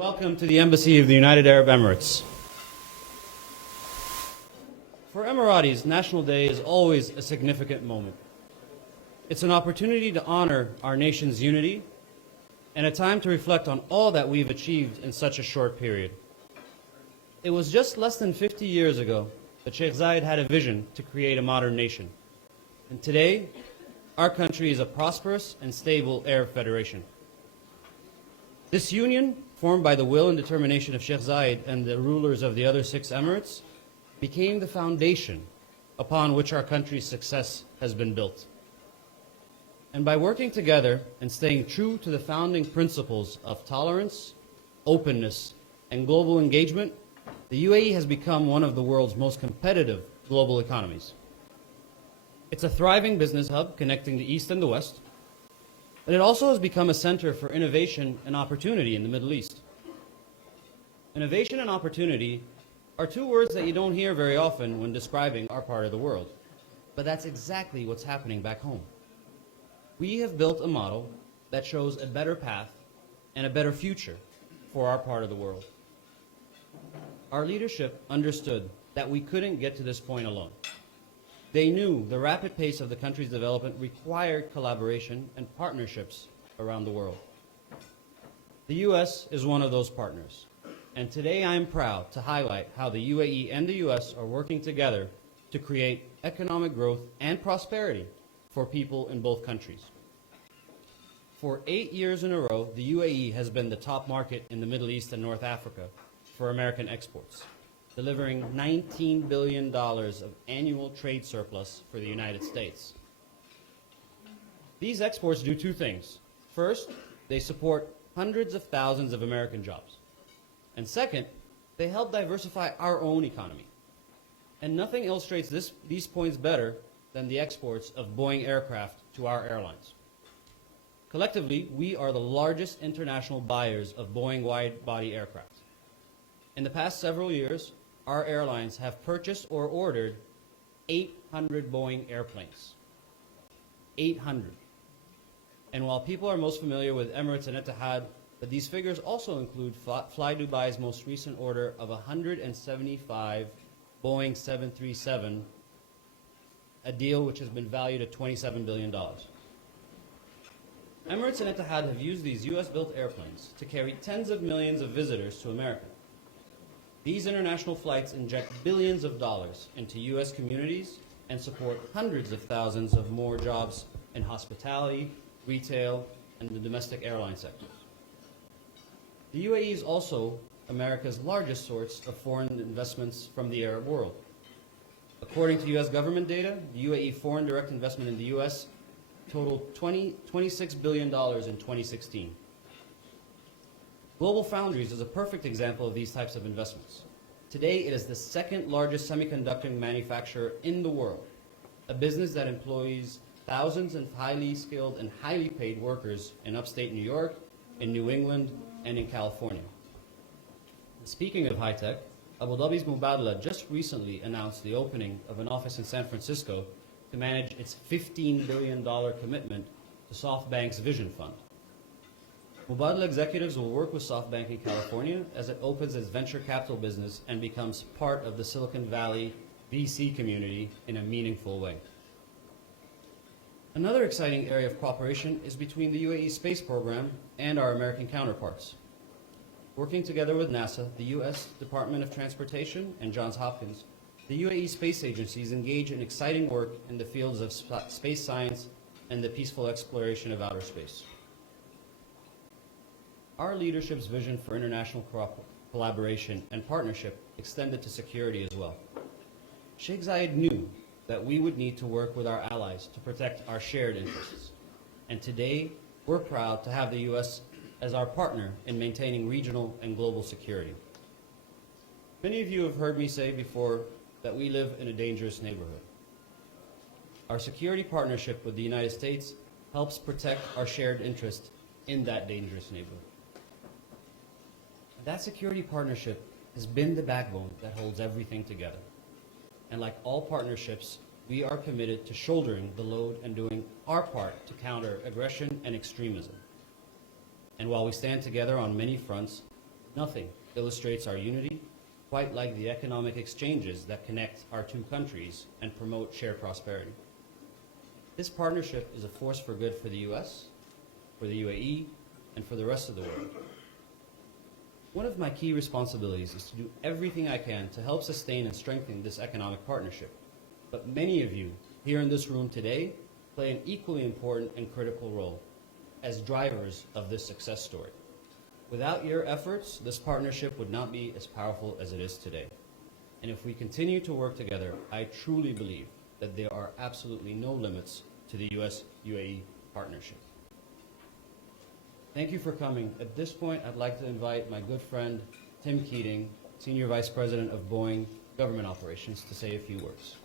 welcome to the Embassy of the United Arab Emirates. For Emiratis, National Day is always a significant moment. It's an opportunity to honor our nation's unity and a time to reflect on all that we've achieved in such a short period. It was just less than 50 years ago that Sheikh Zayed had a vision to create a modern nation. And today, our country is a prosperous and stable Arab federation. This union, formed by the will and determination of Sheikh Zayed and the rulers of the other 6 emirates, became the foundation upon which our country's success has been built. And by working together and staying true to the founding principles of tolerance, openness, and global engagement, the UAE has become one of the world's most competitive global economies. It's a thriving business hub connecting the East and the West, but it also has become a center for innovation and opportunity in the Middle East. Innovation and opportunity are 2 words that you don't hear very often when describing our part of the world, but that's exactly what's happening back home. We have built a model that shows a better path and a better future for our part of the world. Our leadership understood that we couldn't get to this point alone. They knew the rapid pace of the country's development required collaboration and partnerships around the world. The U.S. is one of those partners, and today I am proud to highlight how the UAE and the U.S. are working together to create economic growth and prosperity for people in both countries. For 8 years in a row, the UAE has been the top market in the Middle East and North Africa for American exports, delivering $19 billion of annual trade surplus for the United States. These exports do 2 things. First, they support hundreds of thousands of American jobs. And second, they help diversify our own economy. And nothing illustrates these points better than the exports of Boeing aircraft to our airlines. Collectively, we are the largest international buyers of Boeing wide-body aircraft. In the past several years, our airlines have purchased or ordered 800 Boeing airplanes. 800. And while people are most familiar with Emirates and Etihad, but these figures also include Fly Dubai's most recent order of 175 Boeing 737, a deal which has been valued at $27 billion. Emirates and Etihad have used these U.S.-built airplanes to carry tens of millions of visitors to America. These international flights inject billions of dollars into U.S. communities and support hundreds of thousands of more jobs in hospitality, retail, and the domestic airline sectors. The UAE is also America's largest source of foreign investments from the Arab world. According to U.S. government data, the UAE foreign direct investment in the U.S. totaled $26 billion in 2016. Global Foundries is a perfect example of these types of investments. Today, it is the 2nd largest semiconductor manufacturer in the world, a business that employs thousands of highly skilled and highly paid workers in upstate New York, in New England, and in California. Speaking of high tech, Abu Dhabi's Mubadala just recently announced the opening of an office in San Francisco to manage its $15 billion commitment to SoftBank's Vision Fund. Mubadala executives will work with SoftBank in California as it opens its venture capital business and becomes part of the Silicon Valley VC community in a meaningful way. Another exciting area of cooperation is between the UAE space program and our American counterparts. Working together with NASA, the U.S. Department of Transportation, and Johns Hopkins, the UAE space agencies engage in exciting work in the fields of space science and the peaceful exploration of outer space. Our leadership's vision for international collaboration and partnership extended to security as well. Sheikh Zayed knew that we would need to work with our allies to protect our shared interests. And today, we're proud to have the U.S. as our partner in maintaining regional and global security. Many of you have heard me say before that we live in a dangerous neighborhood. Our security partnership with the United States helps protect our shared interest in that dangerous neighborhood. That security partnership has been the backbone that holds everything together. And like all partnerships, we are committed to shouldering the load and doing our part to counter aggression and extremism. And while we stand together on many fronts, Nothing illustrates our unity quite like the economic exchanges that connect our two countries and promote shared prosperity. This partnership is a force for good for the U.S., for the UAE, and for the rest of the world. One of my key responsibilities is to do everything I can to help sustain and strengthen this economic partnership. But many of you here in this room today play an equally important and critical role as drivers of this success story. Without your efforts, this partnership would not be as powerful as it is today. And if we continue to work together, I truly believe that there are absolutely no limits to the U.S.-UAE partnership. Thank you for coming. At this point, I'd like to invite my good friend, Tim Keating, Senior Vice President of Boeing Government Operations, to say a few words.